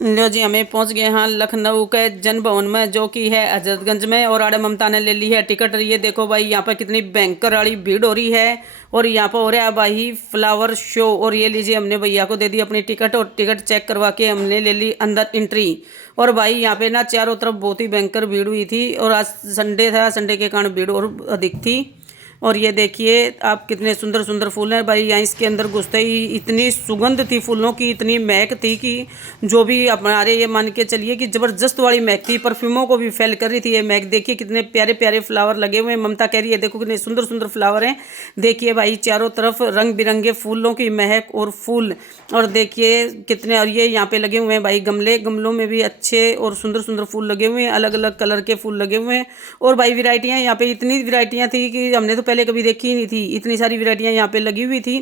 लो जी, हमें पहुंच गए हैं लखनऊ के जन भवन में, जो कि है हजरतगंज में। और आड़े ममता ने ले ली है टिकट। ये देखो भाई, यहाँ पर कितनी भयंकर वाली भीड़ हो रही है। और यहाँ पर हो रहा है भाई फ्लावर शो। और ये लीजिए, हमने भैया को दे दी अपनी टिकट, और टिकट चेक करवा के हमने ले ली अंदर एंट्री। और भाई यहाँ पे ना चारों तरफ बहुत ही भयंकर भीड़ हुई थी। और आज संडे था, संडे के कारण भीड़ और अधिक थी। और ये देखिए आप, कितने सुंदर सुंदर फूल हैं भाई। यहाँ इसके अंदर घुसते ही इतनी सुगंध थी फूलों की, इतनी महक थी कि जो भी हमारे, ये मान के चलिए कि ज़बरदस्त वाली महक थी। परफ्यूमों को भी फैल कर रही थी ये महक। देखिए कितने प्यारे प्यारे फ्लावर लगे हुए हैं। ममता कह रही है देखो कितने सुंदर सुंदर फ्लावर हैं। देखिए भाई चारों तरफ रंग बिरंगे फूलों की महक और फूल। और देखिए कितने, और ये यहाँ पे लगे हुए हैं भाई गमले। गमलों में भी अच्छे और सुंदर सुंदर फूल लगे हुए हैं, अलग अलग कलर के फूल लगे हुए हैं। और भाई वैरायटियाँ यहाँ पे, इतनी वैरायटियाँ थी कि हमने तो पहले कभी देखी ही नहीं थी। इतनी सारी वैरायटियाँ यहाँ पे लगी हुई थी।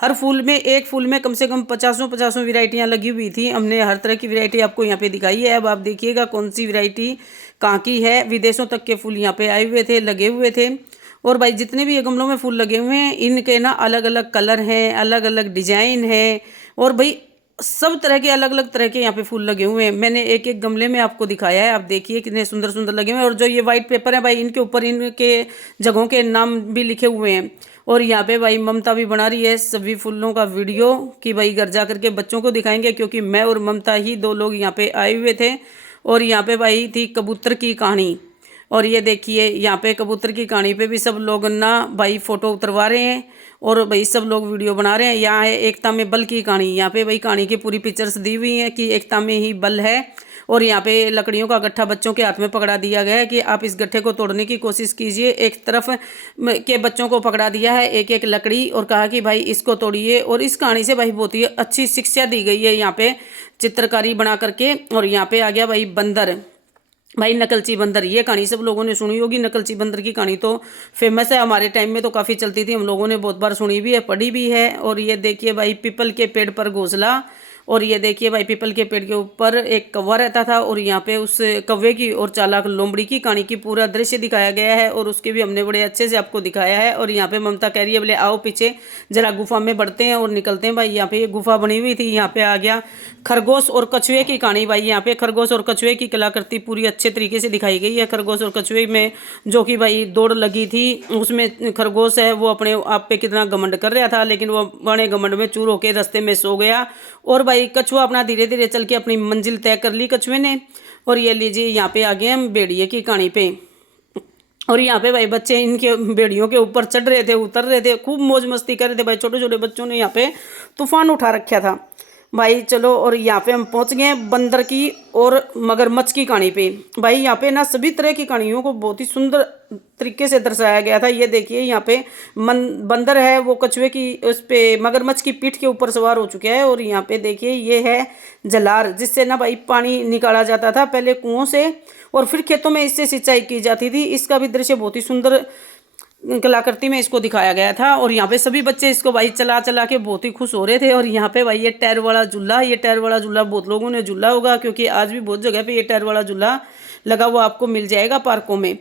हर फूल में, एक फूल में कम से कम पचासों पचासों वैरायटियाँ लगी हुई थी। हमने हर तरह की वैरायटी आपको यहाँ पे दिखाई है। अब आप देखिएगा कौन सी वैरायटी कहाँ की है। विदेशों तक के फूल यहाँ पे आए हुए थे, लगे हुए थे। और भाई जितने भी ये गमलों में फूल लगे हुए हैं, इनके ना अलग अलग कलर हैं, अलग अलग डिजाइन है। और भाई सब तरह के, अलग अलग तरह के यहाँ पे फूल लगे हुए हैं। मैंने एक एक गमले में आपको दिखाया है। आप देखिए कितने सुंदर सुंदर लगे हुए हैं। और जो ये वाइट पेपर है भाई, इनके ऊपर इनके जगहों के नाम भी लिखे हुए हैं। और यहाँ पे भाई ममता भी बना रही है सभी फूलों का वीडियो, कि भाई घर जा करके बच्चों को दिखाएंगे, क्योंकि मैं और ममता ही दो लोग यहाँ पे आए हुए थे। और यहाँ पे भाई थी कबूतर की कहानी। और ये देखिए यहाँ पे कबूतर की कहानी पे भी सब लोग ना भाई फोटो उतरवा रहे हैं। और भाई सब लोग वीडियो बना रहे हैं। यहाँ है एकता में बल की कहानी। यहाँ पे भाई कहानी की पूरी पिक्चर्स दी हुई हैं कि एकता में ही बल है। और यहाँ पे लकड़ियों का गट्ठा बच्चों के हाथ में पकड़ा दिया गया है कि आप इस गट्ठे को तोड़ने की कोशिश कीजिए। एक तरफ के बच्चों को पकड़ा दिया है एक एक लकड़ी, और कहा कि भाई इसको तोड़िए। और इस कहानी से भाई बहुत ही अच्छी शिक्षा दी गई है यहाँ पे, चित्रकारी बना करके। और यहाँ पे आ गया भाई बंदर, भाई नकलची बंदर। ये कहानी सब लोगों ने सुनी होगी। नकलची बंदर की कहानी तो फेमस है, हमारे टाइम में तो काफ़ी चलती थी। हम लोगों ने बहुत बार सुनी भी है, पढ़ी भी है। और ये देखिए भाई पीपल के पेड़ पर घोंसला। और ये देखिए भाई पीपल के पेड़ के ऊपर एक कौवा रहता था। और यहाँ पे उस कौवे की और चालाक लोमड़ी की कहानी की पूरा दृश्य दिखाया गया है। और उसके भी हमने बड़े अच्छे से आपको दिखाया है। और यहाँ पे ममता कह रही है बोले आओ पीछे जरा गुफा में बढ़ते हैं और निकलते हैं। भाई यहाँ पे ये गुफा बनी हुई थी। यहाँ पे आ गया खरगोश और कछुए की कहानी। भाई यहाँ पे खरगोश और कछुए की कलाकृति पूरी अच्छे तरीके से दिखाई गई है। खरगोश और कछुए में जो कि भाई दौड़ लगी थी, उसमें खरगोश है वो अपने आप पे कितना घमंड कर रहा था, लेकिन वो बड़े घमंड में चूर होकर रास्ते में सो गया। और भाई कछुआ अपना धीरे धीरे चल के अपनी मंजिल तय कर ली कछुए ने। और ये लीजिए यहाँ पे आ गए हम भेड़िए की कहानी पे। और यहाँ पे भाई बच्चे इनके भेड़ियों के ऊपर चढ़ रहे थे, उतर रहे थे, खूब मौज मस्ती कर रहे थे। भाई छोटे छोटे बच्चों ने यहाँ पे तूफान उठा रखा था भाई। चलो, और यहाँ पे हम पहुँच गए बंदर की और मगरमच्छ की कहानी पे। भाई यहाँ पे ना सभी तरह की कहानियों को बहुत ही सुंदर तरीके से दर्शाया गया था। ये देखिए यहाँ पे बंदर है, वो कछुए की उस पे मगरमच्छ की पीठ के ऊपर सवार हो चुका है। और यहाँ पे देखिए ये है जलार, जिससे ना भाई पानी निकाला जाता था पहले कुओं से, और फिर खेतों में इससे सिंचाई की जाती थी। इसका भी दृश्य बहुत ही सुंदर कलाकृति में इसको दिखाया गया था। और यहाँ पे सभी बच्चे इसको भाई चला चला के बहुत ही खुश हो रहे थे। और यहाँ पे भाई ये टायर वाला झूला, ये टायर वाला झूला बहुत लोगों ने झूला होगा, क्योंकि आज भी बहुत जगह पे ये टायर वाला झूला लगा हुआ आपको मिल जाएगा पार्कों में।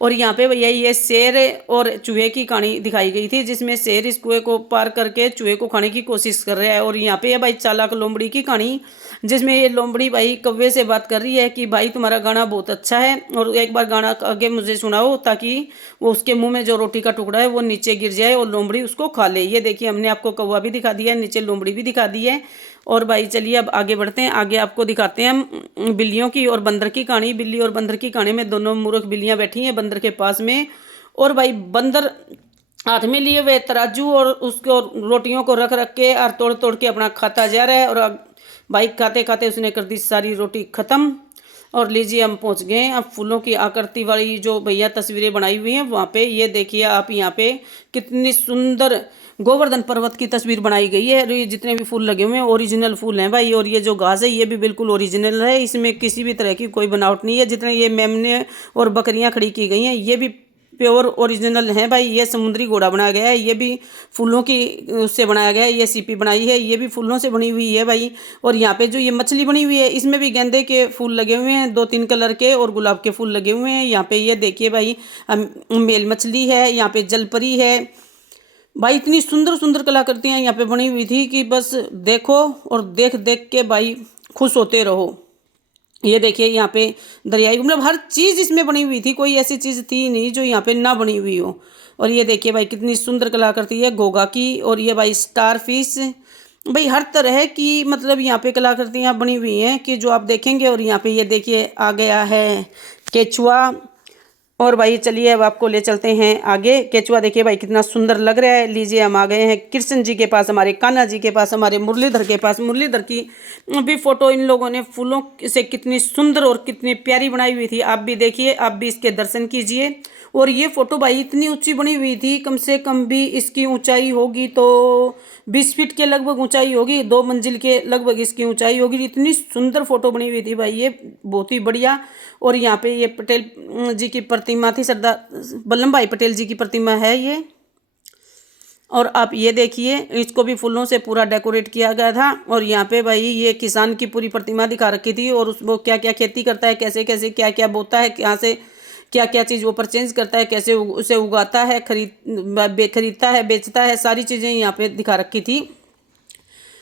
और यहाँ पे भैया ये शेर और चूहे की कहानी दिखाई गई थी, जिसमें शेर इस कुएं को पार करके चूहे को खाने की कोशिश कर रहा है। और यहाँ पे ये भाई चालाक लोमड़ी की कहानी, जिसमें ये लोमड़ी भाई कौवे से बात कर रही है कि भाई तुम्हारा गाना बहुत अच्छा है, और एक बार गाना आगे मुझे सुनाओ, ताकि वो उसके मुंह में जो रोटी का टुकड़ा है वो नीचे गिर जाए और लोमड़ी उसको खा ले। ये देखिए हमने आपको कौवा भी दिखा दिया है, नीचे लोमड़ी भी दिखा दी है। और भाई चलिए अब आगे बढ़ते हैं। आगे आपको दिखाते हैं हम बिल्लियों की और बंदर की कहानी। बिल्ली और बंदर की कहानी में दोनों मूर्ख बिल्लियां बैठी हैं बंदर के पास में। और भाई बंदर हाथ में लिए हुए तराजू और उसको रोटियों को रख रख के और तोड़ तोड़ के अपना खाता जा रहा है। और भाई खाते खाते उसने कर दी सारी रोटी खत्म। और लीजिए हम पहुंच गए हैं अब फूलों की आकृति वाली जो भैया तस्वीरें बनाई हुई हैं वहाँ पे। ये देखिए आप, यहाँ पे कितनी सुंदर गोवर्धन पर्वत की तस्वीर बनाई गई है। और ये जितने भी फूल लगे हुए हैं ओरिजिनल फूल हैं भाई। और ये जो घास है ये भी बिल्कुल ओरिजिनल है, इसमें किसी भी तरह की कोई बनावट नहीं है। जितने ये मेमने और बकरियां खड़ी की गई हैं ये भी प्योर ओरिजिनल है भाई। ये समुद्री घोड़ा बनाया गया है, ये भी फूलों की उससे बनाया गया है। ये सीपी बनाई है, ये भी फूलों से बनी हुई है भाई। और यहाँ पे जो ये मछली बनी हुई है इसमें भी गेंदे के फूल लगे हुए हैं, 2-3 कलर के, और गुलाब के फूल लगे हुए हैं। यहाँ पे ये देखिए भाई मेल मछली है, यहाँ पे जलपरी है भाई। इतनी सुंदर सुंदर कलाकृतियाँ यहाँ पे बनी हुई थी कि बस देखो और देख देख के भाई खुश होते रहो। ये देखिए यहाँ पे दरियाई, मतलब हर चीज़ इसमें बनी हुई थी, कोई ऐसी चीज़ थी नहीं जो यहाँ पे ना बनी हुई हो। और ये देखिए भाई कितनी सुंदर कलाकृति है घोघा की। और ये भाई स्टार फिश, भाई हर तरह की मतलब यहाँ पे कलाकृतियाँ बनी हुई हैं कि जो आप देखेंगे। और यहाँ पे ये देखिए आ गया है केचुआ। और भाई चलिए अब आपको ले चलते हैं आगे। केचुआ देखिए भाई कितना सुंदर लग रहा है। लीजिए हम आ गए हैं कृष्ण जी के पास, हमारे कान्हा जी के पास, हमारे मुरलीधर के पास। मुरलीधर की भी फोटो इन लोगों ने फूलों से कितनी सुंदर और कितनी प्यारी बनाई हुई थी। आप भी देखिए, आप भी इसके दर्शन कीजिए। और ये फोटो भाई इतनी ऊंची बनी हुई थी, कम से कम भी इसकी ऊंचाई होगी तो 20 फीट के लगभग ऊंचाई होगी, 2 मंजिल के लगभग इसकी ऊंचाई होगी। इतनी सुंदर फोटो बनी हुई थी भाई, ये बहुत ही बढ़िया। और यहाँ पे ये पटेल जी की प्रतिमा थी, सरदार वल्लभ भाई पटेल जी की प्रतिमा है ये। और आप ये देखिए, इसको भी फूलों से पूरा डेकोरेट किया गया था। और यहाँ पे भाई ये किसान की पूरी प्रतिमा दिखा रखी थी, और उसको क्या क्या खेती करता है, कैसे कैसे क्या क्या बोता है, यहाँ से क्या क्या चीज़ वो परचेज करता है, कैसे उसे उगाता है, खरीदता है, बेचता है, सारी चीज़ें यहाँ पे दिखा रखी थी।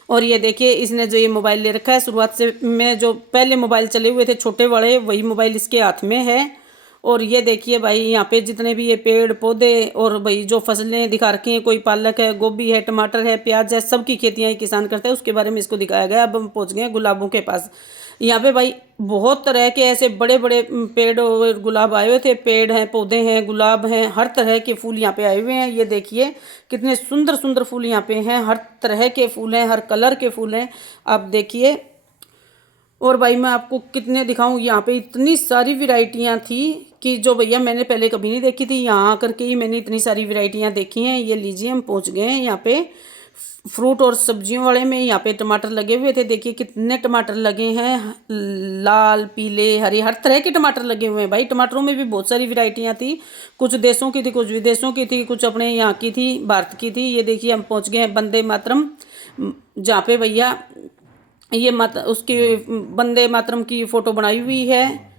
और ये देखिए इसने जो ये मोबाइल ले रखा है, शुरुआत से में जो पहले मोबाइल चले हुए थे छोटे बड़े, वही मोबाइल इसके हाथ में है। और ये देखिए भाई यहाँ पे जितने भी ये पेड़ पौधे और भाई जो फसलें दिखा रखी हैं, कोई पालक है, गोभी है, टमाटर है, प्याज है, सबकी खेतियाँ ये किसान करते हैं, उसके बारे में इसको दिखाया गया। अब हम पहुँच गए हैं गुलाबों के पास। यहाँ पे भाई बहुत तरह के ऐसे बड़े बड़े पेड़ और गुलाब आए हुए थे। पेड़ हैं, पौधे हैं, गुलाब हैं, हर तरह के फूल यहाँ पे आए हुए हैं। ये देखिए कितने सुंदर सुंदर फूल यहाँ पे हैं, हर तरह के फूल हैं, हर कलर के फूल हैं, आप देखिए। और भाई मैं आपको कितने दिखाऊं, यहाँ पे इतनी सारी वैरायटियाँ थी कि जो भैया मैंने पहले कभी नहीं देखी थी। यहाँ आकर के ही मैंने इतनी सारी वैरायटियाँ देखी हैं। ये लीजिए हम पहुँच गए हैं यहाँ पे फ्रूट और सब्जियों वाले में। यहाँ पे टमाटर लगे हुए थे, देखिए कितने टमाटर लगे हैं, लाल पीले हरे हर तरह के टमाटर लगे हुए हैं। भाई टमाटरों में भी बहुत सारी वैरायटियाँ थी, कुछ देशों की थी, कुछ विदेशों की थी, कुछ अपने यहाँ की थी, भारत की थी। ये देखिए हम पहुँच गए हैं वंदे मातरम, जहाँ पे भैया ये माता उसकी वंदे मातरम की फ़ोटो बनाई हुई है,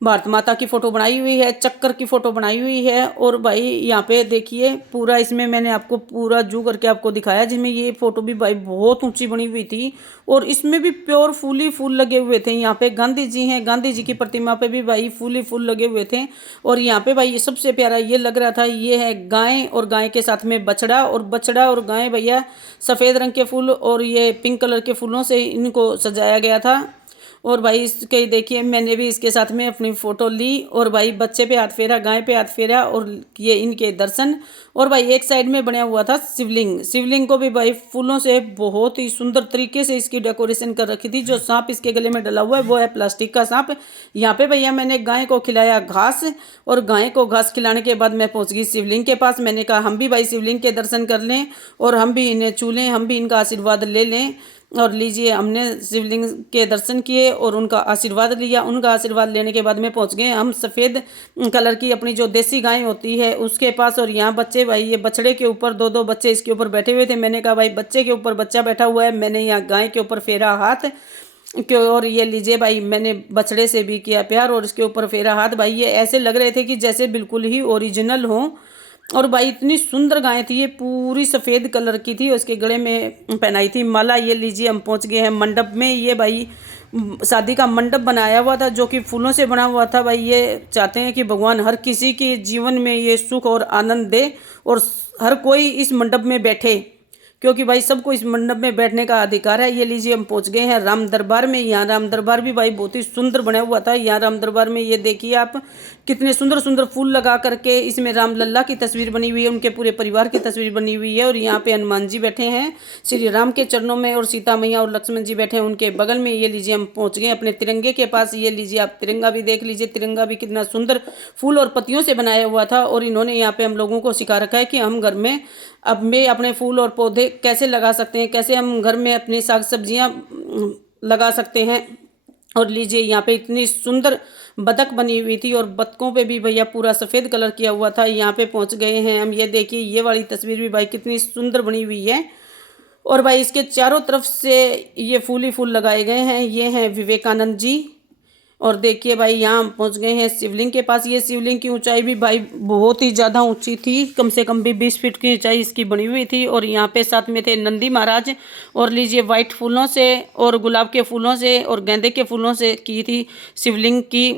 भारत माता की फ़ोटो बनाई हुई है, चक्कर की फ़ोटो बनाई हुई है। और भाई यहाँ पे देखिए पूरा इसमें मैंने आपको पूरा जू करके आपको दिखाया, जिसमें ये फ़ोटो भी भाई बहुत ऊंची बनी हुई थी। और इसमें भी प्योर फूल ही फूल लगे हुए थे। यहाँ पे गांधी जी हैं, गांधी जी की प्रतिमा पे भी भाई फूल ही फूल लगे हुए थे। और यहाँ पे भाई ये सबसे प्यारा ये लग रहा था, ये है गाय, और गाय के साथ में बछड़ा, और बछड़ा और गाय भैया सफ़ेद रंग के फूल और ये पिंक कलर के फूलों से इनको सजाया गया था। और भाई इसके देखिए मैंने भी इसके साथ में अपनी फ़ोटो ली। और भाई बच्चे पे हाथ फेरा, गाय पे हाथ फेरा, और ये इनके दर्शन। और भाई एक साइड में बना हुआ था शिवलिंग, शिवलिंग को भी भाई फूलों से बहुत ही सुंदर तरीके से इसकी डेकोरेशन कर रखी थी। जो सांप इसके गले में डला हुआ है वो है प्लास्टिक का सांप। यहाँ पे भैया मैंने गाय को खिलाया घास, और गाय को घास खिलाने के बाद मैं पहुँच गई शिवलिंग के पास। मैंने कहा हम भी भाई शिवलिंग के दर्शन कर लें, और हम भी इन्हें छू लें, हम भी इनका आशीर्वाद ले लें। और लीजिए हमने शिवलिंग के दर्शन किए और उनका आशीर्वाद लिया। उनका आशीर्वाद लेने के बाद में पहुंच गए हम सफ़ेद कलर की अपनी जो देसी गाय होती है उसके पास। और यहाँ बच्चे भाई ये बछड़े के ऊपर दो दो बच्चे इसके ऊपर बैठे हुए थे। मैंने कहा भाई बच्चे के ऊपर बच्चा बैठा हुआ है, मैंने यहाँ गाय के ऊपर फेरा हाथ क्यों। और ये लीजिए भाई मैंने बछड़े से भी किया प्यार और इसके ऊपर फेरा हाथ। भाई ये ऐसे लग रहे थे कि जैसे बिल्कुल ही ओरिजिनल हो। और भाई इतनी सुंदर गाय थी, ये पूरी सफ़ेद कलर की थी, उसके गले में पहनाई थी माला। ये लीजिए हम पहुंच गए हैं मंडप में। ये भाई शादी का मंडप बनाया हुआ था जो कि फूलों से बना हुआ था। भाई ये चाहते हैं कि भगवान हर किसी के जीवन में ये सुख और आनंद दे, और हर कोई इस मंडप में बैठे, क्योंकि भाई सबको इस मंडप में बैठने का अधिकार है। ये लीजिए हम पहुंच गए हैं राम दरबार में। यहाँ राम दरबार भी भाई बहुत ही सुंदर बना हुआ था। यहाँ राम दरबार में ये देखिए आप कितने सुंदर सुंदर फूल लगा करके इसमें राम लल्ला की तस्वीर बनी हुई है, उनके पूरे परिवार की तस्वीर बनी हुई है। और यहाँ पे हनुमान जी बैठे हैं श्री राम के चरणों में, और सीता मैया और लक्ष्मण जी बैठे हैं उनके बगल में। ये लीजिए हम पहुँच गए अपने तिरंगे के पास। ये लीजिए आप तिरंगा भी देख लीजिए, तिरंगा भी कितना सुंदर फूल और पत्तियों से बनाया हुआ था। और इन्होंने यहाँ पे हम लोगों को सिखा रखा है कि हम घर में अब में अपने फूल और पौधे कैसे लगा सकते हैं, कैसे हम घर में अपनी साग सब्जियां लगा सकते हैं। और लीजिए यहाँ पे इतनी सुंदर बतख बनी हुई थी, और बतखों पे भी भैया पूरा सफ़ेद कलर किया हुआ था। यहाँ पे पहुँच गए हैं हम। ये देखिए ये वाली तस्वीर भी भाई कितनी सुंदर बनी हुई है। और भाई इसके चारों तरफ से ये फूल ही फूल लगाए गए हैं। ये हैं विवेकानंद जी, और देखिए भाई यहाँ हम पहुँच गए हैं शिवलिंग के पास। ये शिवलिंग की ऊंचाई भी भाई बहुत ही ज़्यादा ऊंची थी, कम से कम भी 20 फीट की ऊंचाई इसकी बनी हुई थी। और यहाँ पे साथ में थे नंदी महाराज। और लीजिए वाइट फूलों से और गुलाब के फूलों से और गेंदे के फूलों से की थी शिवलिंग की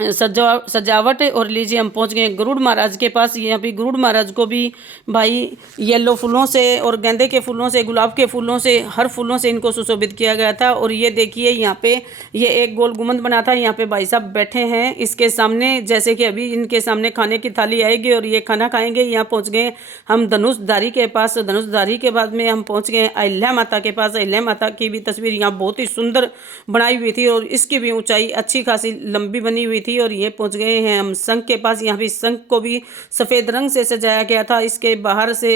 सजावट। और लीजिए हम पहुंच गए गरुड़ महाराज के पास। यहाँ पे गरुड़ महाराज को भी भाई येलो फूलों से और गेंदे के फूलों से, गुलाब के फूलों से, हर फूलों से इनको सुशोभित किया गया था। और ये देखिए यहाँ पे ये एक गोल गुम्बद बना था। यहाँ पे भाई साहब बैठे हैं इसके सामने, जैसे कि अभी इनके सामने खाने की थाली आएगी और ये खाना खाएंगे। यहाँ पहुँच गए हम धनुषधारी के पास। धनुषधारी के बाद में हम पहुँच गए अहिल्या माता के पास। अहिल्या माता की भी तस्वीर यहाँ बहुत ही सुंदर बनाई हुई थी और इसकी भी ऊंचाई अच्छी खासी लंबी बनी हुई थी। और ये पहुंच गए हैं हम शंख के पास। यहाँ भी शंख को भी सफ़ेद रंग से सजाया गया था। इसके बाहर से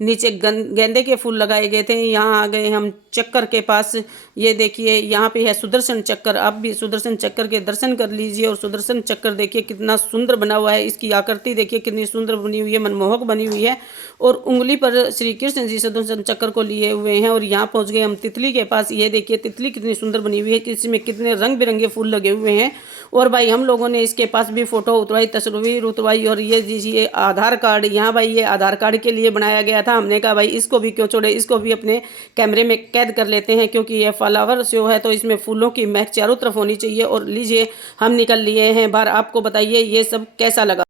नीचे गेंदे के फूल लगाए गए थे। यहाँ आ गए हम चक्कर के पास। ये देखिए यहाँ पे है सुदर्शन चक्कर। आप भी सुदर्शन चक्कर के दर्शन कर लीजिए। और सुदर्शन चक्कर देखिए कितना सुंदर बना हुआ है, इसकी आकृति देखिए कितनी सुंदर बनी हुई है, मनमोहक बनी हुई है। और उंगली पर श्री कृष्ण जी सुदर्शन चक्कर को लिए हुए हैं। और यहाँ पहुँच गए हम तितली के पास। ये देखिए तितली कितनी सुंदर बनी हुई है, इसमें कितने रंग बिरंगे फूल लगे हुए हैं। और भाई हम लोगों ने इसके पास भी फोटो उतरवाई, तस्वीर उतरवाई। और ये दीजिए आधार कार्ड। यहाँ भाई ये आधार कार्ड के लिए बनाया गया था। हमने कहा भाई इसको भी क्यों छोड़े, इसको भी अपने कैमरे में कैद कर लेते हैं, क्योंकि ये फ्लावर शो है तो इसमें फूलों की महक चारों तरफ होनी चाहिए। और लीजिए हम निकल लिए हैं बाहर। आपको बताइए ये सब कैसा लगा।